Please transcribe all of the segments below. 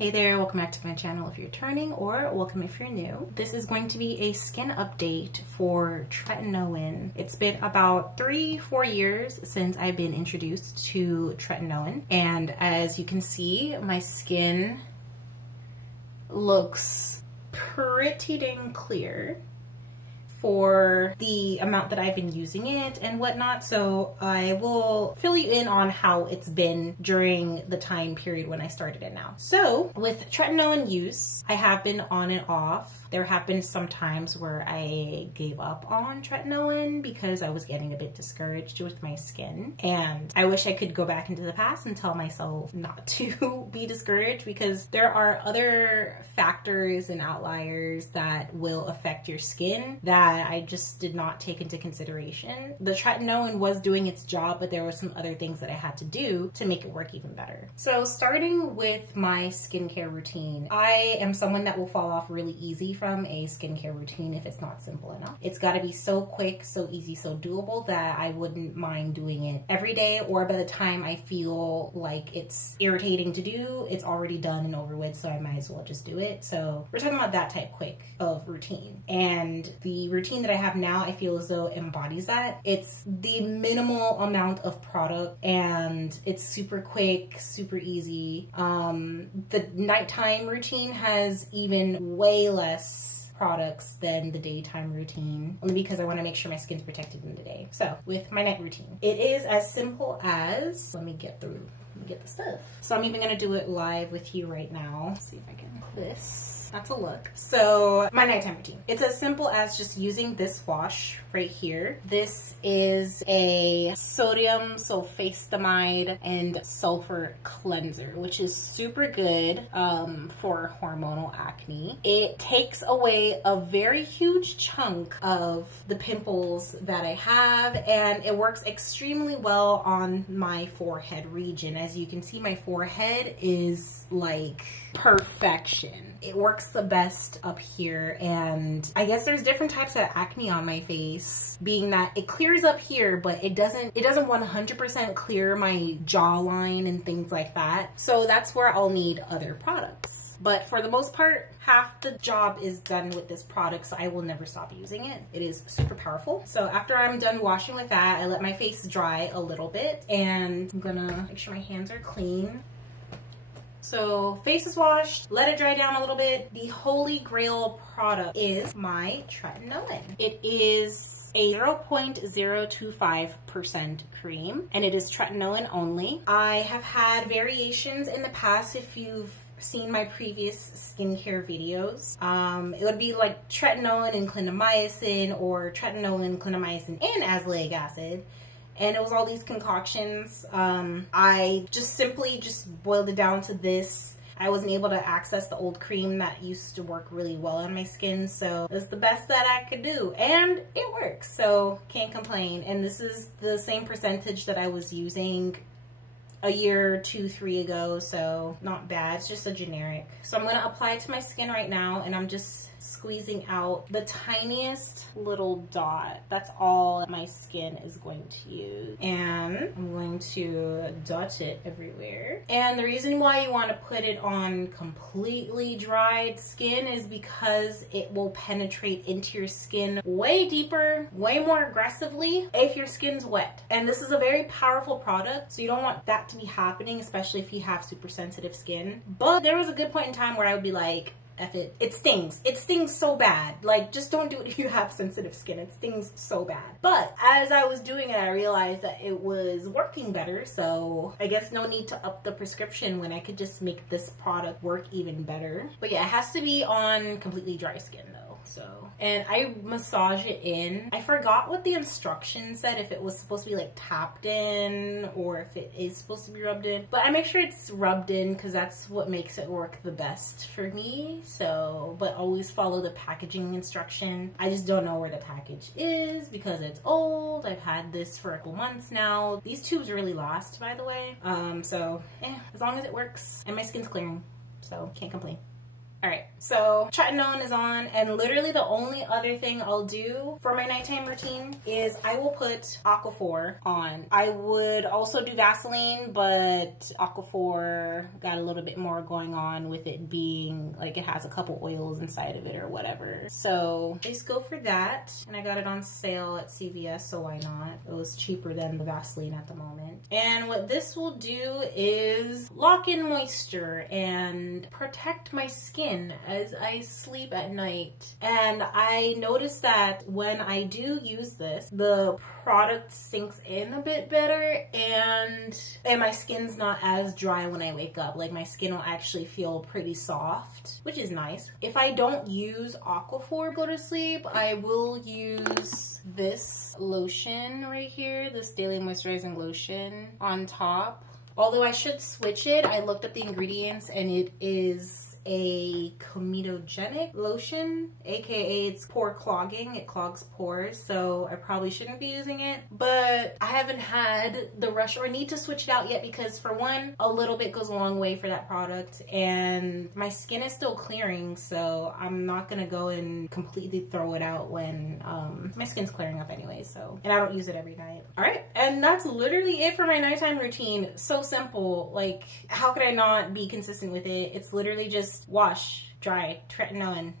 Hey there, welcome back to my channel if you're returning, or welcome if you're new. This is going to be a skin update for Tretinoin. It's been about 3-4 years since I've been introduced to Tretinoin, and as you can see, my skin looks pretty dang clear for the amount that I've been using it and whatnot. So I will fill you in on how it's been during the time period when I started it now. So with Tretinoin use, I have been on and off. There have been some times where I gave up on Tretinoin because I was getting a bit discouraged with my skin. And I wish I could go back into the past and tell myself not to be discouraged, because there are other factors and outliers that will affect your skin that I just did not take into consideration. The Tretinoin was doing its job, but there were some other things that I had to do to make it work even better. So starting with my skincare routine, I am someone that will fall off really easy from a skincare routine if it's not simple enough. It's got to be so quick, so easy, so doable that I wouldn't mind doing it every day, or by the time I feel like it's irritating to do, it's already done and over with, so I might as well just do it. So we're talking about that type quick of routine. And the routine that I have now, I feel as though embodies that. It's the minimal amount of product and it's super quick, super easy. The nighttime routine has even way less products than the daytime routine, only because I want to make sure my skin's protected in the day. So with my night routine, it is as simple as, let me get the stuff. So I'm even gonna do it live with you right now. Let's see if I can this. That's a look. So my nighttime routine. It's as simple as just using this wash right here. This is a sodium sulfacetamide and sulfur cleanser, which is super good for hormonal acne. It takes away a very huge chunk of the pimples that I have, and it works extremely well on my forehead region. As you can see, my forehead is like perfection. It works the best up here, and I guess there's different types of acne on my face, being that it clears up here, but it doesn't 100% clear my jawline and things like that. So that's where I'll need other products. But for the most part, half the job is done with this product, so I will never stop using it. It is super powerful. So after I'm done washing with that, I let my face dry a little bit, and I'm gonna make sure my hands are clean. So face is washed, let it dry down a little bit. The holy grail product is my Tretinoin. It is a 0.025% cream, and it is Tretinoin only. I have had variations in the past. If you've seen my previous skincare videos, it would be like Tretinoin and clindamycin, or Tretinoin, clindamycin, and azelaic acid. And it was all these concoctions. I just simply boiled it down to this. I wasn't able to access the old cream that used to work really well on my skin, so it's the best that I could do, and it works, so can't complain. And this is the same percentage that I was using a year, 2-3 ago, so not bad. It's just a generic. So I'm gonna apply it to my skin right now, and I'm just squeezing out the tiniest little dot. That's all my skin is going to use, and I'm going to dot it everywhere. And the reason why you want to put it on completely dried skin is because it will penetrate into your skin way deeper, way more aggressively if your skin's wet. And this is a very powerful product, so you don't want that to be happening, especially if you have super sensitive skin. But there was a good point in time where I would be like, F it. It stings. It stings so bad. Like, just don't do it if you have sensitive skin. It stings so bad. But as I was doing it, I realized that it was working better. So I guess no need to up the prescription when I could just make this product work even better. But yeah, it has to be on completely dry skin though. So, and I massage it in. I forgot what the instructions said, if it was supposed to be like tapped in or if it is supposed to be rubbed in, but I make sure it's rubbed in because that's what makes it work the best for me. So, but always follow the packaging instruction. I just don't know where the package is because it's old. I've had this for a couple months now. These tubes really last, by the way. So as long as it works, and my skin's clearing, so can't complain. Alright, so tretinoin is on, and literally the only other thing I'll do for my nighttime routine is I will put Aquaphor on. I would also do Vaseline, but Aquaphor got a little bit more going on with it being like it has a couple oils inside of it or whatever. So I just go for that, and I got it on sale at CVS, so why not? It was cheaper than the Vaseline at the moment. And what this will do is lock in moisture and protect my skin as I sleep at night. And I noticed that when I do use this, the product sinks in a bit better, and my skin's not as dry when I wake up. Like, my skin will actually feel pretty soft, which is nice. If I don't use Aquaphor to go to sleep, I will use this lotion right here, this daily moisturizing lotion on top. Although I should switch it. I looked up the ingredients and it is a comedogenic lotion, aka it's pore clogging. It clogs pores, so I probably shouldn't be using it, but I haven't had the rush or need to switch it out yet because, for one, a little bit goes a long way for that product, and my skin is still clearing, so I'm not gonna go and completely throw it out when my skin's clearing up anyway. So, and I don't use it every night. All right, and that's literally it for my nighttime routine. So simple. Like, how could I not be consistent with it? It's literally just wash, dry, tretinoin,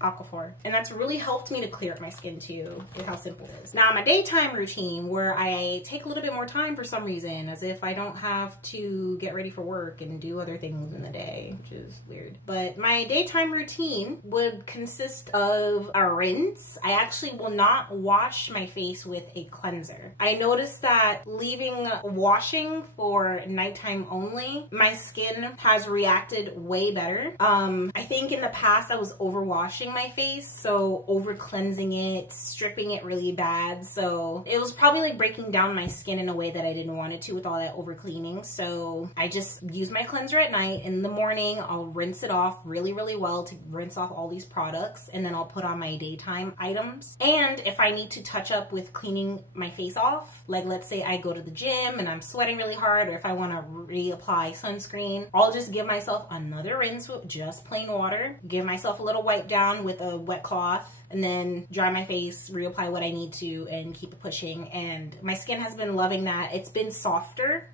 Aquaphor. And that's really helped me to clear up my skin too, with how simple it is. Now, my daytime routine, where I take a little bit more time for some reason, as if I don't have to get ready for work and do other things in the day, which is weird. But my daytime routine would consist of a rinse. I actually will not wash my face with a cleanser. I noticed that leaving washing for nighttime only, my skin has reacted way better. I think in the past I was overwashing my face, so over cleansing it, stripping it really bad, so it was probably like breaking down my skin in a way that I didn't want it to with all that over cleaning. So I just use my cleanser at night. In the morning I'll rinse it off really well to rinse off all these products, and then I'll put on my daytime items. And if I need to touch up with cleaning my face off, like let's say I go to the gym and I'm sweating really hard, or if I want to reapply sunscreen, I'll just give myself another rinse with just plain water, give myself a little wipe down with a wet cloth, and then dry my face, reapply what I need to, and keep it pushing. And my skin has been loving that. It's been softer.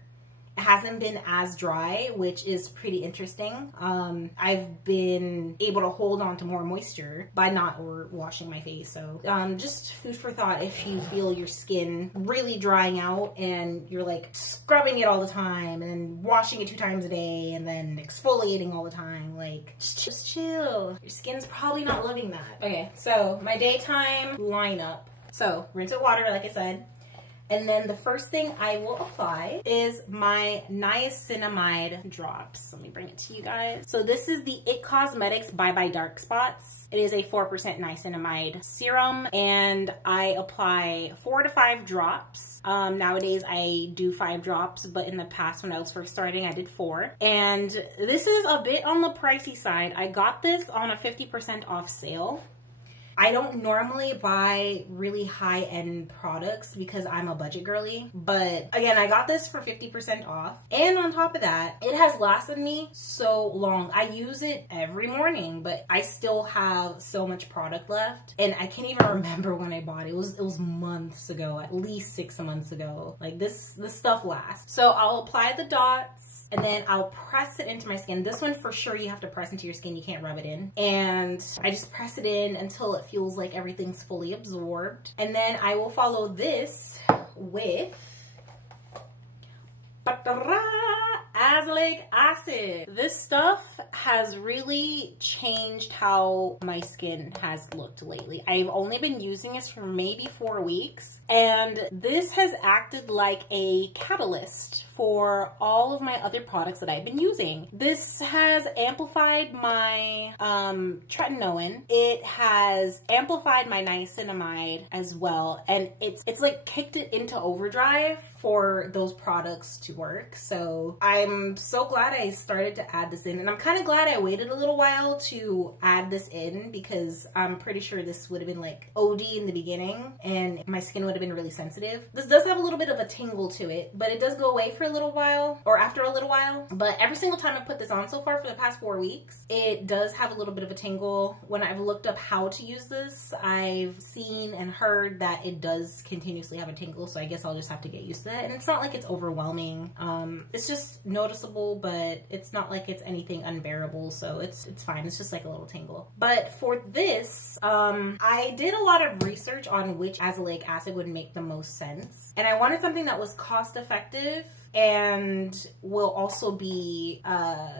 It hasn't been as dry, which is pretty interesting. I've been able to hold on to more moisture by not washing my face. So just food for thought if you feel your skin really drying out and you're like scrubbing it all the time and then washing it 2 times a day and then exfoliating all the time. Like, just chill. Your skin's probably not loving that. Okay, so my daytime lineup. So rinse with water, like I said. And then the first thing I will apply is my niacinamide drops. Let me bring it to you guys. So this is the It Cosmetics Bye Bye Dark Spots. It is a 4% niacinamide serum, and I apply 4 to 5 drops. Nowadays I do 5 drops, but in the past when I was first starting, I did 4. And this is a bit on the pricey side. I got this on a 50% off sale. I don't normally buy really high-end products because I'm a budget girly, but again, I got this for 50% off. And on top of that, it has lasted me so long. I use it every morning, but I still have so much product left, and I can't even remember when I bought it. It was months ago, at least 6 months ago. Like, this stuff lasts. So I'll apply the dots, and then I'll press it into my skin. This one for sure you have to press into your skin, you can't rub it in. And I just press it in until it feels like everything's fully absorbed. And then I will follow this with azelaic acid. This stuff has really changed how my skin has looked lately. I've only been using this for maybe 4 weeks, and this has acted like a catalyst for all of my other products that I've been using. This has amplified my tretinoin. It has amplified my niacinamide as well, and it's like kicked it into overdrive for those products to work. So I'm so glad I started to add this in, and I'm kind of glad I waited a little while to add this in because I'm pretty sure this would have been like OD in the beginning and my skin would would have been really sensitive. This does have a little bit of a tingle to it, but it does go away for a little while, or after a little while. But every single time I put this on so far for the past 4 weeks, it does have a little bit of a tingle. When I've looked up how to use this, I've seen and heard that it does continuously have a tingle, so I guess I'll just have to get used to that. And it's not like it's overwhelming. It's just noticeable, but it's not like it's anything unbearable, so it's fine. It's just like a little tingle. But for this, I did a lot of research on which azelaic acid would make the most sense, and I wanted something that was cost effective and will also be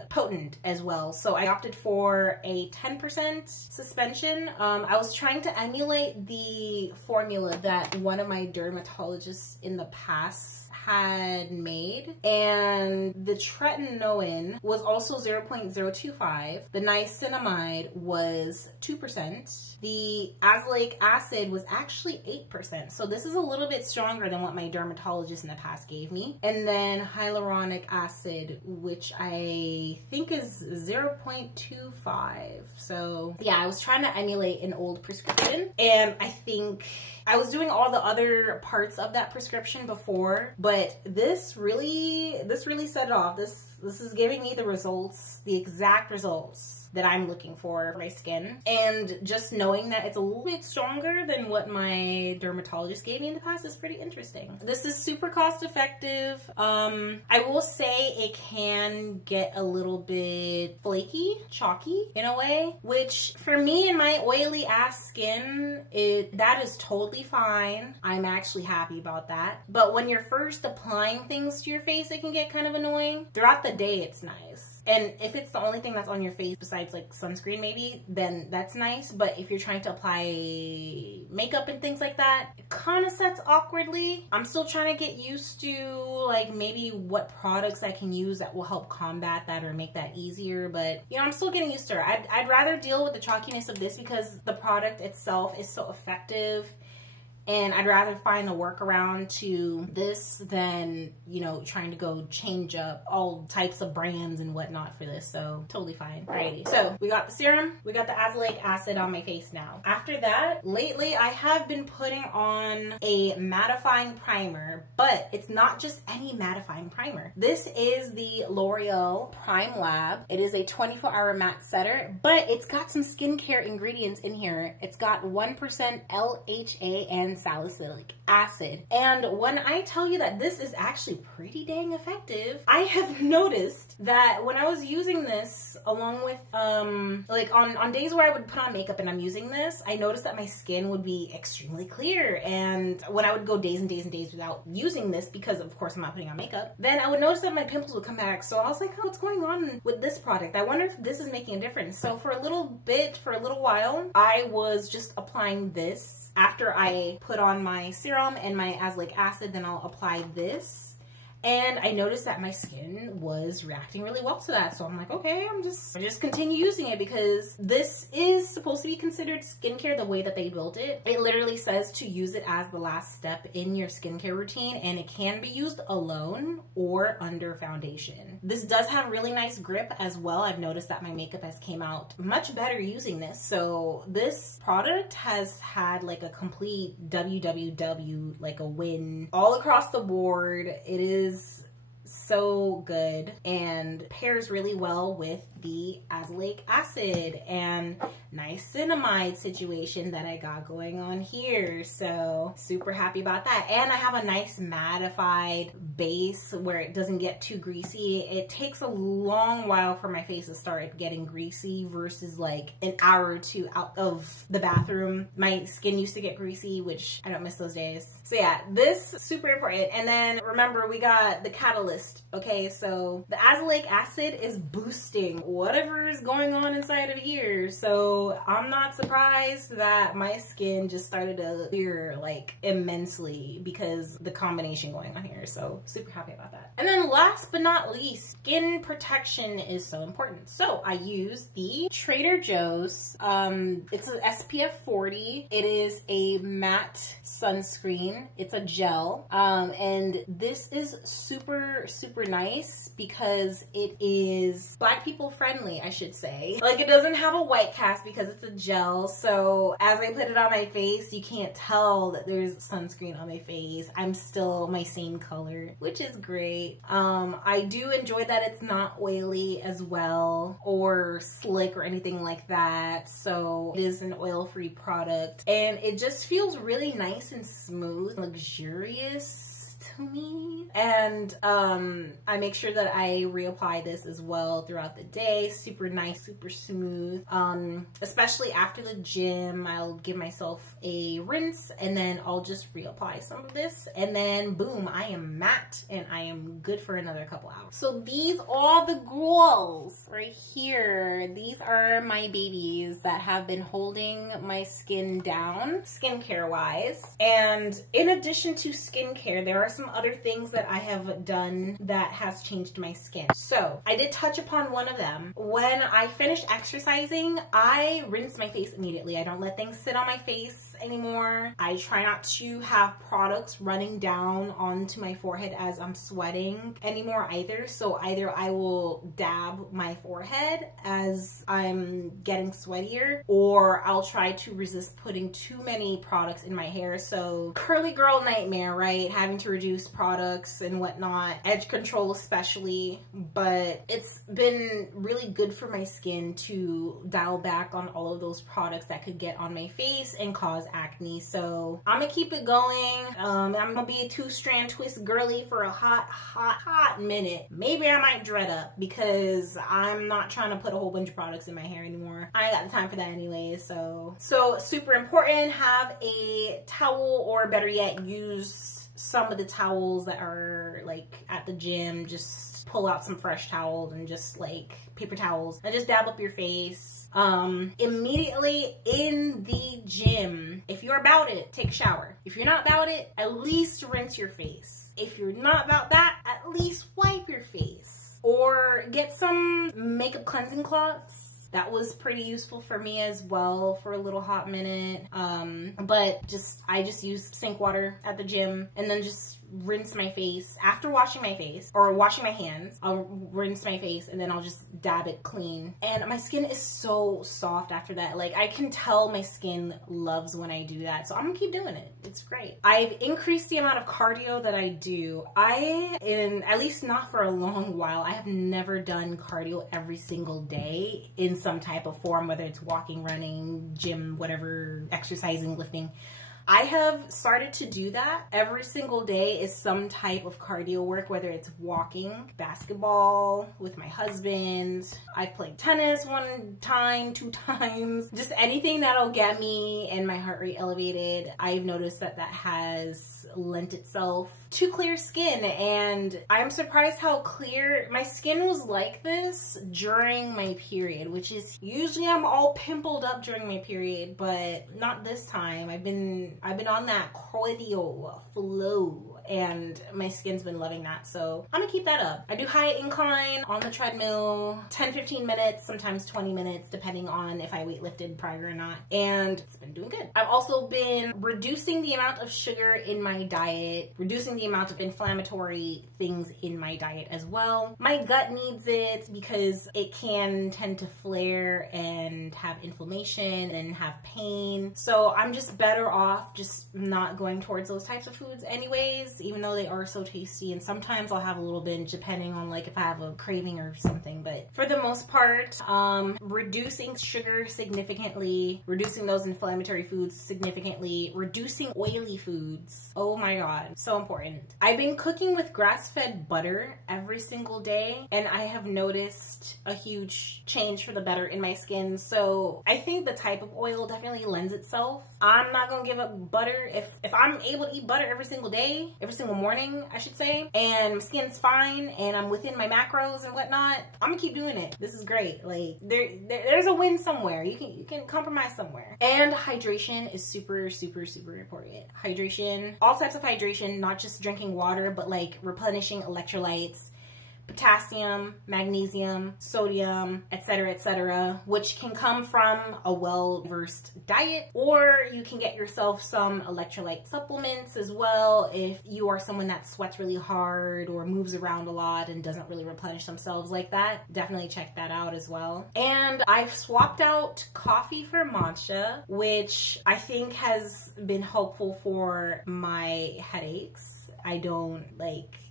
potent as well. So I opted for a 10% suspension. I was trying to emulate the formula that one of my dermatologists in the past had made, and the tretinoin was also 0.025. The niacinamide was 2%. The azelaic acid was actually 8%. So this is a little bit stronger than what my dermatologist in the past gave me. And then hyaluronic acid, which I think is 0.25. So yeah, I was trying to emulate an old prescription, and I think I was doing all the other parts of that prescription before, but this really set it off. This is giving me the results, the exact results that I'm looking for my skin. And just knowing that it's a little bit stronger than what my dermatologist gave me in the past is pretty interesting. This is super cost effective. I will say it can get a little bit flaky, chalky in a way, which for me and my oily ass skin, that is totally fine. I'm actually happy about that. But when you're first applying things to your face, it can get kind of annoying. Throughout the day, it's nice. And if it's the only thing that's on your face besides like sunscreen maybe, then that's nice. But if you're trying to apply makeup and things like that, it kind of sets awkwardly. I'm still trying to get used to like maybe what products I can use that will help combat that or make that easier. But you know, I'm still getting used to it. I'd rather deal with the chalkiness of this because the product itself is so effective. And I'd rather find a workaround to this than, you know, trying to go change up all types of brands and whatnot for this. So totally fine. Alrighty. So we got the serum, we got the azelaic acid on my face now. After that, lately I have been putting on a mattifying primer, but it's not just any mattifying primer. This is the L'Oreal Prime Lab. It is a 24-hour matte setter, but it's got some skincare ingredients in here. It's got 1% LHA and salicylic acid. And when I tell you that this is actually pretty dang effective, I have noticed that when I was using this along with like on days where I would put on makeup and I'm using this, I noticed that my skin would be extremely clear. And when I would go days and days and days without using this, because of course I'm not putting on makeup, then I would notice that my pimples would come back. So I was like, oh, what's going on with this product? I wonder if this is making a difference. So for a little while, I was just applying this. After I put on my serum and my azelaic acid, then I'll apply this. And I noticed that my skin was reacting really well to that. So I'm like, okay, I just continue using it because this is supposed to be considered skincare the way that they built it. It literally says to use it as the last step in your skincare routine, and it can be used alone or under foundation. This does have really nice grip as well. I've noticed that my makeup has came out much better using this. So this product has had like a complete WWW, like a win all across the board. It is so good and pairs really well with the azelaic acid and niacinamide situation that I got going on here. So super happy about that. And I have a nice mattified base where it doesn't get too greasy. It takes a long while for my face to start getting greasy versus like an hour or two out of the bathroom. My skin used to get greasy, which I don't miss those days. So yeah, this is super important. And then remember, we got the catalyst. Okay, so the azelaic acid is boosting whatever is going on inside of here. So I'm not surprised that my skin just started to clear like immensely because the combination going on here. So super happy about that. And then last but not least, skin protection is so important. So I use the Trader Joe's, it's an SPF 40. It is a matte sunscreen. It's a gel. And this is super super nice because it is Black people friendly, I should say. Like, it doesn't have a white cast because it's a gel, so as I put it on my face, you can't tell that there's sunscreen on my face. I'm still my same color, which is great. I do enjoy that it's not oily as well or slick or anything like that, so it is an oil-free product, and it just feels really nice and smooth, luxurious to me. And I make sure that I reapply this as well throughout the day. Super nice, super smooth. Especially after the gym, I'll give myself a rinse and then I'll just reapply some of this, and then boom, I am matte and I am good for another couple hours. So these are the girls right here. These are my babies that have been holding my skin down skincare wise. And in addition to skincare, there are some other things that I have done that has changed my skin. So I did touch upon one of them. When I finished exercising, I rinse my face immediately. I don't let things sit on my face anymore. I try not to have products running down onto my forehead as I'm sweating anymore either. So either I will dab my forehead as I'm getting sweatier, or I'll try to resist putting too many products in my hair. So curly girl nightmare, right? Having to reduce products and whatnot, edge control especially, but it's been really good for my skin to dial back on all of those products that could get on my face and cause acne. So I'm gonna keep it going. I'm gonna be a 2-strand twist girly for a hot minute. Maybe I might dread up because I'm not trying to put a whole bunch of products in my hair anymore. I ain't got the time for that anyway. So super important. Have a towel, or better yet, use some of the towels that are like at the gym. Just pull out some fresh towels and just like paper towels and just dab up your face. Immediately in the gym, if you're about it, take a shower. If you're not about it, at least rinse your face. If you're not about that, at least wipe your face, or get some makeup cleansing cloths. That was pretty useful for me as well for a little hot minute. But I just use sink water at the gym and then just rinse my face after washing my face, or washing my hands. I'll rinse my face and then I'll just dab it clean, and my skin is so soft after that. Like, I can tell my skin loves when I do that, so I'm gonna keep doing it. It's great. I've increased the amount of cardio that I do. At least not for a long while, I have never done cardio every single day in some type of form, whether it's walking, running, gym, whatever, exercising, lifting. I have started to do that. Every single day is some type of cardio work, whether it's walking, basketball with my husband. I've played tennis 1 time, 2 times, just anything that'll get me and my heart rate elevated. I've noticed that has lent itself to clear skin, and I'm surprised how clear my skin was like this during my period, which is usually I'm all pimpled up during my period, but not this time. I've been on that cardio flow and my skin's been loving that, so I'm gonna keep that up. I do high incline on the treadmill, 10-15 minutes, sometimes 20 minutes, depending on if I weightlifted prior or not, and it's been doing good. I've also been reducing the amount of sugar in my diet, reducing the amount of inflammatory things in my diet as well. My gut needs it because it can tend to flare and have inflammation and have pain, so I'm just better off just not going towards those types of foods anyways, even though they are so tasty. And sometimes I'll have a little binge depending on like if I have a craving or something, but for the most part, reducing sugar significantly, reducing those inflammatory foods significantly, reducing oily foods. Oh my god, so important. I've been cooking with grass-fed butter every single day, and I have noticed a huge change for the better in my skin. So I think the type of oil definitely lends itself. I'm not gonna give up butter. If I'm able to eat butter every single day, every single morning, I should say, and my skin's fine and I'm within my macros and whatnot, I'm gonna keep doing it. This is great. Like, there's a win somewhere. You can compromise somewhere. And hydration is super, super, super important. Hydration, all types of hydration, not just drinking water, but like replenishing electrolytes, potassium, magnesium, sodium, etc., which can come from a well-versed diet, or you can get yourself some electrolyte supplements as well if you are someone that sweats really hard or moves around a lot and doesn't really replenish themselves like that. Definitely check that out as well. And I've swapped out coffee for matcha, which I think has been helpful for my headaches. I don't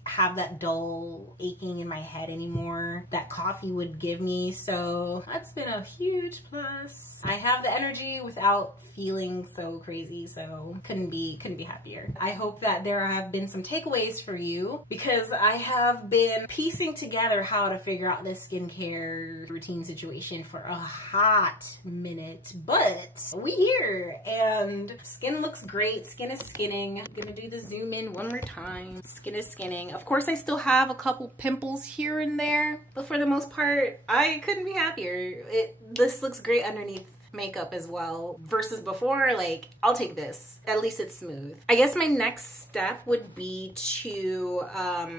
have that dull aching in my head anymore that coffee would give me, so that's been a huge plus. I have the energy without feeling so crazy, so couldn't be happier. I hope that there have been some takeaways for you, because I have been piecing together how to figure out this skincare routine situation for a hot minute, but we here, and skin looks great. Skin is skinning. I'm gonna do the zoom in one more time. Skin is skinning. Of course, I still have a couple pimples here and there, but for the most part, I couldn't be happier. This looks great underneath makeup as well versus before. I'll take this. At least it's smooth. I guess my next step would be to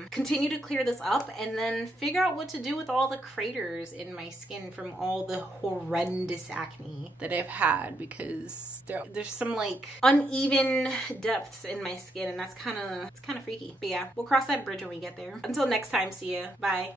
continue to clear this up and then figure out what to do with all the craters in my skin from all the horrendous acne that I've had, because there's some uneven depths in my skin, and that's kind of freaky. But yeah, we'll cross that bridge when we get there. Until next time, see ya. Bye.